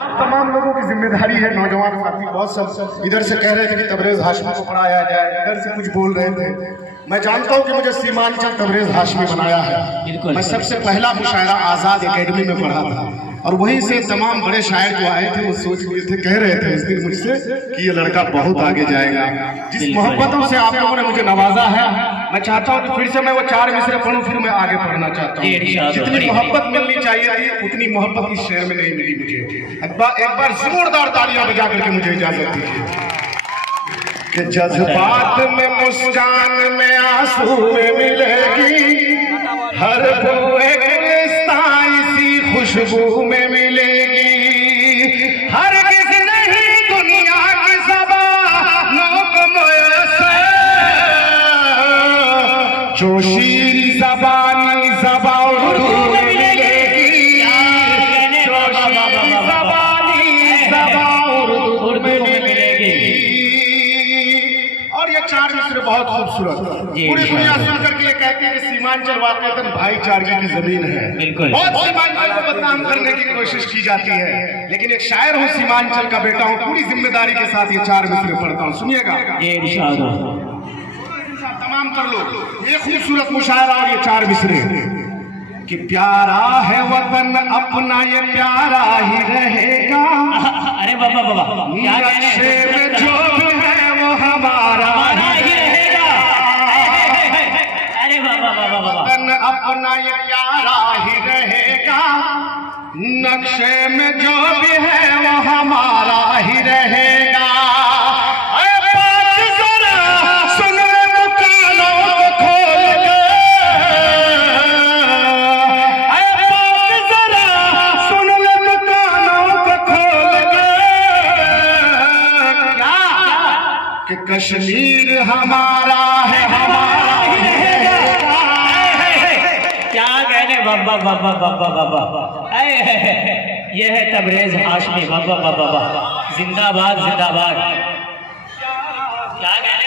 तमाम लोगों की जिम्मेदारी है। नौजवान साथी बहुत सब इधर से कह रहे थे कि तबरेज हाशमी को पढ़ाया जाए, इधर से कुछ बोल रहे थे। मैं जानता हूं कि मुझे सीमांचल तबरेज हाशमी बनाया है। मैं सबसे पहला मुशायरा आजाद एकेडमी में पढ़ा था और वहीं से तमाम बड़े शायर जो आए थे वो सोच लिए थे, कह रहे थे उस दिन मुझसे कि ये लड़का बहुत आगे जाएगा। जिस मोहब्बतों से आप लोगों ने मुझे नवाजा है, मैं चाहता हूँ कि फिर से मैं वो 4 मिसरे पढ़ूं, फिर मैं आगे पढ़ना चाहता हूँ। जितनी मोहब्बत मिलनी चाहिए थी उतनी मोहब्बत इस शेर में नहीं मिली मुझे। एक बार जोरदार तालियां बजा करके मुझे इजाजत दीजिए कि जज्बात में मुस्कान में आंसू में मिलेगी, हर बूए इसी खुशबू में मिलेगी। हर किस नहीं दुनिया की ज़बानों को मुयस्सर, जो शीर ज़बानी ज़बान उर्दू में मिलेगी, जो शीर ज़बानी ज़बान उर्दू में मिलेगी। और ये 4 मिसरे बहुत खूबसूरत, पूरी दुनिया सुन करके ये कहती है कि सीमांचल वाकईतन भाईचारे की जमीन है। बहुत सीमांचल को बदनाम करने की कोशिश की जाती है, लेकिन एक शायर हूँ, सीमांचल का बेटा हूँ, पूरी जिम्मेदारी के साथ ये 4 मिसरे पढ़ता हूँ। सुनिएगा, तमाम कर लो ये खूबसूरत मुशायरा और ये 4 मिसरे कि प्यारा है वतन अपना, ये प्यारा ही रहेगा। अरे बाबा बाबा क्या कहने में जो है वो हमारा ही रहेगा। अरे बाबा बाबा बाबा वतन अपना ये प्यारा ही रहेगा, नक्शे में जो भी है वो हमारा ही रहेगा। कि कश्मीर हमारा है, हमारा ही रहेगा। क्या कहने बाबा बाबा बाबा बाबा, ये है तबरेज हाशमी बाबा बाबा बाबा, जिंदाबाद जिंदाबाद। क्या कहने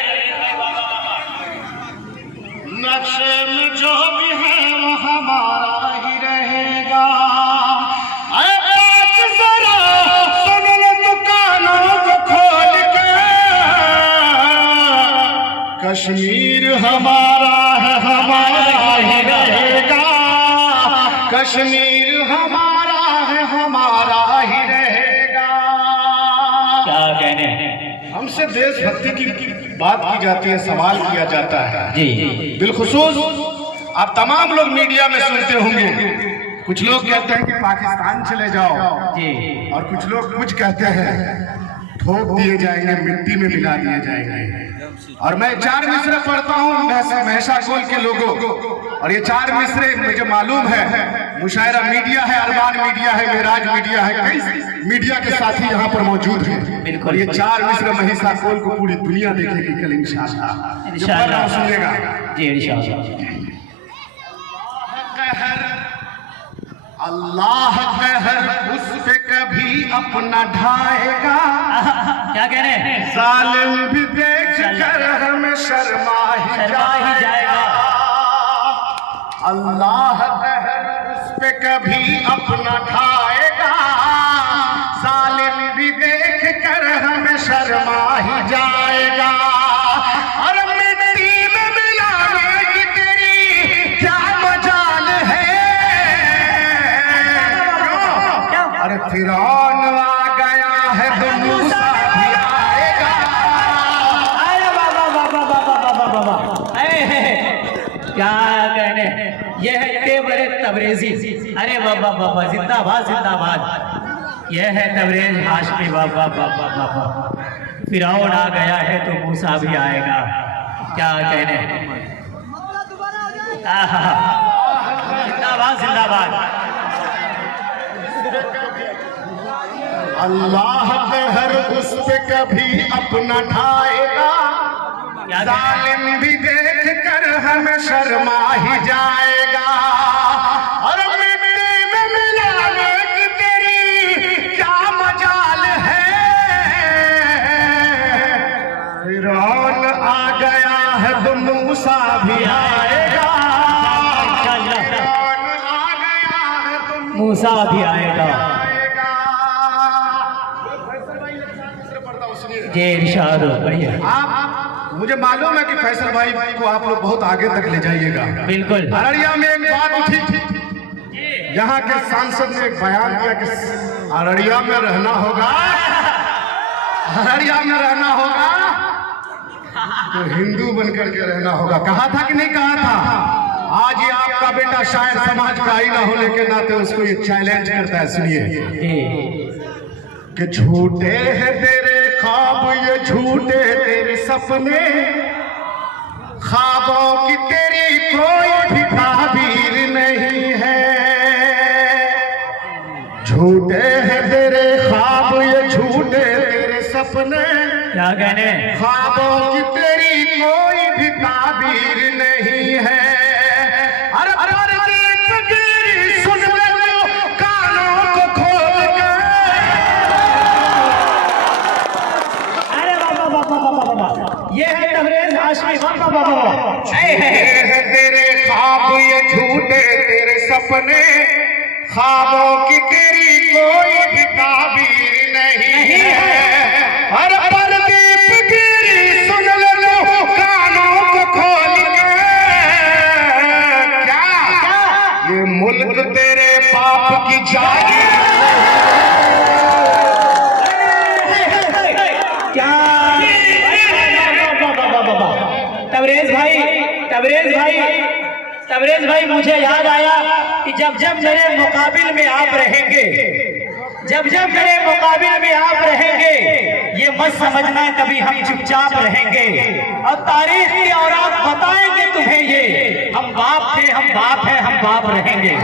नक्शे में जो भी है वो हमारा ही रहेगा। कश्मीर हमारा है, हमारा ही रहेगा। कश्मीर हमारा है, हमारा ही रहेगा। क्या कहने, हमसे देशभक्ति की बात की जाती है, सवाल किया जाता है जी। बिलखुसूस आप तमाम लोग मीडिया में सुनते होंगे, कुछ लोग कहते हैं कि पाकिस्तान चले जाओ जी, और कुछ लोग कुछ कहते हैं ठोक दिए जाएंगे, मिट्टी में मिला दिए जाएंगे। और मैं 4 मिसरे पढ़ता हूँ महसा कोल के लोगों, और ये 4 मिसरे मुझे मालूम है मुशायरा मीडिया है, अरबान मीडिया है, मेराज मीडिया है, कई मीडिया के साथी यहाँ पर मौजूद हैं। और ये 4 मिसरे महिषा कोल को पूरी दुनिया देखेगी कल इंशाअल्लाह। सुनिएगा जी इंशाअल्लाह। अल्लाह कहर उस पे कभी अपना ढाएगा। क्या कह रहे हैं, जालिम भी देख कर हमें शर्मा ही जाएगा। अल्लाह कहर उस पे कभी अपना ढाएगा, जालिम भी देख कर हमें शर्मा ही जाएगा। और मिट्टी में मिलाने की तेरी क्या मजाल है। अरे फिरौन आ गया है तो मूसा भी आएगा। अरे बाबा बाबा बाबा बाबा बाबा, क्या कहने, यह है तेवरे तबरेजी। अरे बाबा बाबा जिंदाबाद जिंदाबाद। यह है तबरेज हाशमी बाबा बाबा बाबा। फिरौन आ गया है तो मूसा भी आएगा। क्या कहने, जिंदाबाद जिंदाबाद। अल्लाह कहर उस पे कभी अपना ढाएगा, जालिम भी देख कर हमें शर्मा ही जाएगा। और मिट्टी में मिलाने की तेरी क्या मजाल है। फिरौन आ गया है तो मूसा भी आएगा। मूसा भी आएगा। जी इरशाद हो, बढ़िया। आप मुझे मालूम है कि फैसल भाई को आप लोग बहुत आगे तक ले जाइएगा। बिल्कुल। अररिया में एक बात उठी थी, यहाँ के सांसद ने एक बयान दिया कि अररिया में रहना होगा, अररिया में रहना होगा तो हिंदू बनकर के रहना होगा। कहा था कि नहीं कहा था? आज ये आपका बेटा शायद समाज का आईना होने के नाते उसको ये चैलेंज करता है। सुनिए कि झूठे हैं तेरे ख्वाब, ये झूठे तेरे सपने, ख्वाबों की तेरी कोई भी ताबीर नहीं है। झूठे हैं तेरे ख्वाब, ये झूठे तेरे सपने, क्या कहने, ख्वाबों की तेरी कोई भी ताबीर नहीं है। अरे सुन ले लो कानों को खोल के। अरे बाबा बाबा बाबा बाबा, ये है तबरेज हाशमी। बाबा बाबा तेरे ख्वाब ये झूठे तेरे सपने, ख्वाबों की तेरी कोई भी ताबीर नहीं है। हर पल की फिक्र सुन लो कानों को खोल के। क्या ये मुल्क तेरे बाप की जागीर? क्या तबरेज भाई, तबरेज भाई, तबरेज भाई, मुझे याद आया कि जब जब मेरे मुकाबिल में आप रहेंगे, जब जब मेरे मुकाबिल में आप रहेंगे, ये मत समझना कभी हम चुपचाप रहेंगे और तारीख की और आप बताएंगे तुम्हें ये हम बाप थे, हम बाप हैं, हम बाप रहेंगे।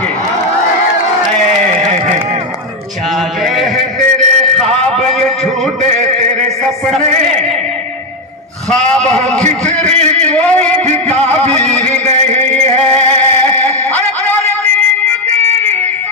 क्या है तेरे ख्वाब ये झूठे तेरे सपने, ख्वाब की तेरी